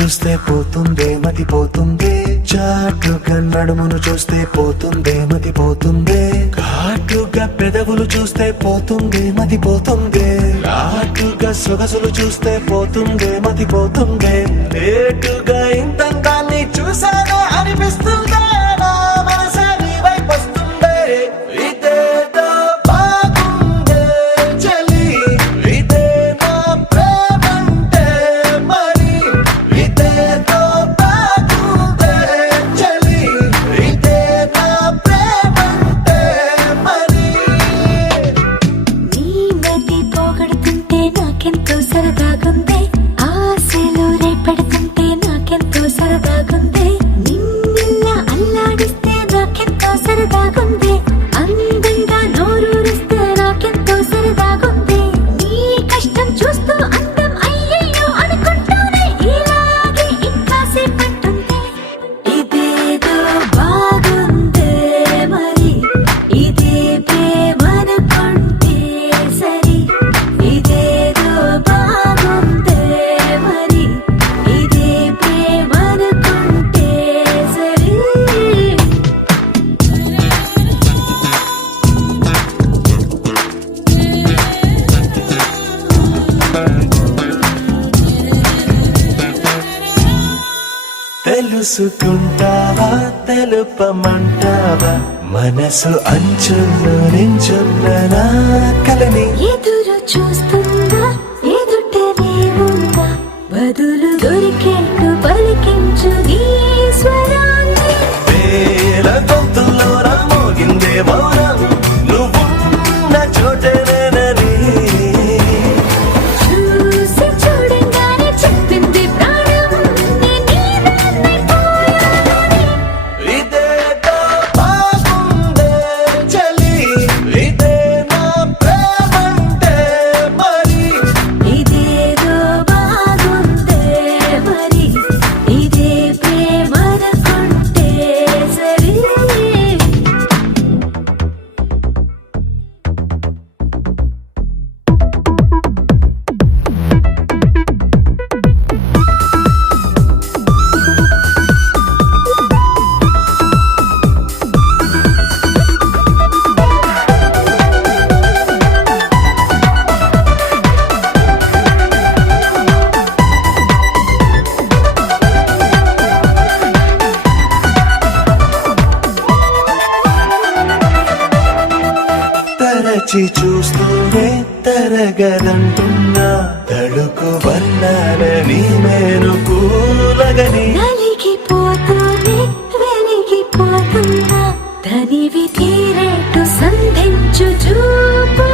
చూస్తే పోతుందే మతి పోతుందే, చాటుగా నడుమును చూస్తే పోతుందే మతి పోతుందే, ఘాటుగా పెదవులు చూస్తే పోతుందే మతి పోతుందే, ఘాటుగా సొగసులు చూస్తే పోతుందే మతి పోతుందే, లేటుగా ఇంతంతాన్ని చూసానే అనిపిస్తుందే, నా మనసే నీ వైపు వస్తుందే. ఇదేదో బాగుందే చలి, ఇదే నా ప్రేమంటే మరి, ఇదేదో బాగుందే చలి, ఇదే నా ప్రేమంటే మరి. నీ మతి పోగొడుతుంటే నాకెంతో సరదాగుంది, ఆశలు రేపెడుతుంటే నాకెంతో సరదాగుంది, నిన్న అల్లాడిస్తే నాకెంతో సరదాగుంది, అందంగా నోరూరిస్తే నాకెంతో సరదాగుంది, నీ కష్టం చూస్తూ అందం అయ్యయ్యో అనుకుంటూనే ఇలాగే ఇంకాసేపట్టుంది. ఇదేదో బాగుందే మరి, ఇదే ప్రేమనుకుంటే సరి, ఇదేదో బాగుందే మరి, ఇదే ప్రేమనుకుంటే సరి. తెలుసుకుంటావా తెలుపమంటావా, మనసు అంచుల్లో నించున్న నా కలని. ఎదురు చూస్తుందా ఎదుటనే ఉందా, బదులు దొరికేట్టు పలికించు నీ స్వరాన్ని. వేల గొంతుల్లో నా మోగిందే మౌనం, నువ్వున్న చోటనేనని. చూసి చూడంగానే చెప్పింది ప్రాణం, నేను నీదాన్నైపోయానని. ఇదేదో బాగుందే చలి, ఇదే నా ప్రేమంటే మరి, ఇదేదో బాగుందే మరి, ఇదే ప్రేమనుకుంటే సరి. తరచి చూస్తూనే తరగదంటున్నా, తడుకు వర్ణాలని నేను పూలగని. నలిగిపోతూనే వెలిగిపోతున్నా, తనివి తీరేట్టు సంధించు చూపు